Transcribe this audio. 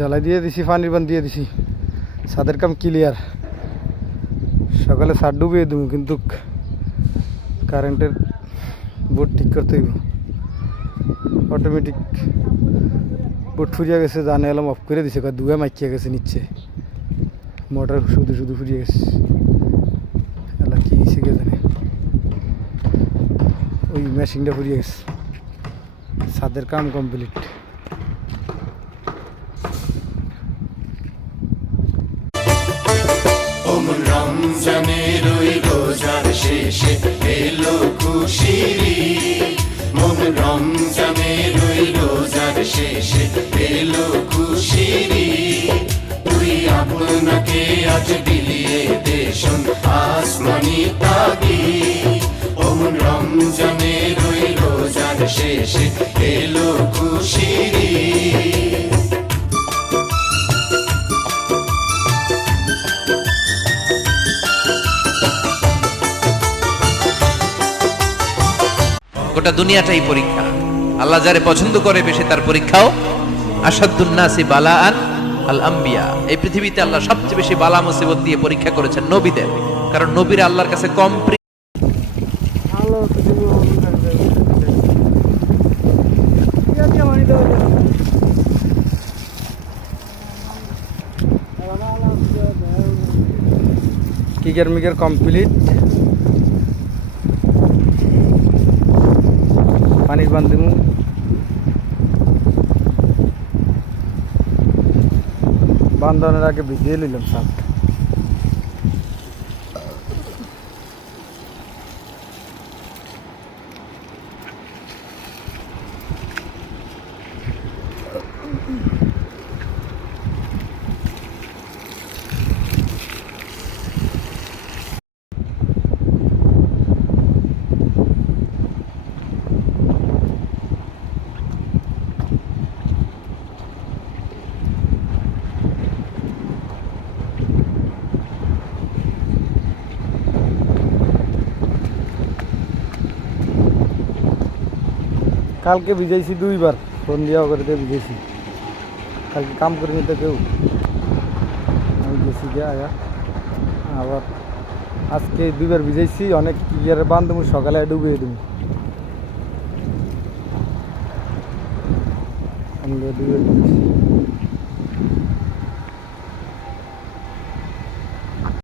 ঢালাই দিয়ে দিছি, পানির বান দিয়ে দিছি, ছাদের কাম ক্লিয়ার। সকালে ছাদ ডুবিয়ে দেবো, কিন্তু কারেন্টের বোর্ড ঠিক করতে হইব। অটোমেটিক বোর্ড ফুরিয়ে গেছে, জানে এলাম অফ করে দিছে, দুয়া মাইকিয়া গেছে নিচ্ছে, মোটর শুধু শুধু ফুরিয়ে গেছে। এলা কি গেছে কে জানে, ওই মেশিনটা ফুরিয়ে গেছে। ছাদের কাম কমপ্লিট। রমজানের ওই রোজার শেষে এলো খুশির ঈদ। মোর রমজানের ওই রোজার শেষে এলো খুশির ঈদ। তুই আপনাকে আজ বিলিয়ে দেশন আসমানি তাগিদ। ওমন রমজানের ওই রোজার শেষে এলো খুশির ঈদ। গোটা দুনিয়াটাই পরীক্ষা। আল্লাহ যারে পছন্দ করে বেশি তার পরীক্ষাও। আসাদুন নাসি বালাআন আল আম্বিয়া। এই পৃথিবীতে আল্লাহ সবচেয়ে বেশি বালা মুসিবত দিয়ে পরীক্ষা করেছেন নবীদের, কারণ নবীরা আল্লাহর কাছে কম কিকের মিকের কমপ্লিট। পানির বান দিমু, বান্ধনের আগে ভিজিয়ে নিলাম সাপ। কালকে ভিজাইছি দুইবার, ফোন দিয়া করে দিয়ে ভিজাইছি। কালকে কাম করে নিতে কেউ, আমি গেছি গিয়ে আয়া। আবার আজকে দুইবার ভিজাইছি, অনেক ক্লিয়ারে বান দেবো, সকালে ডুবিয়ে দেবো। আমি দুইবার ভিজাইছি।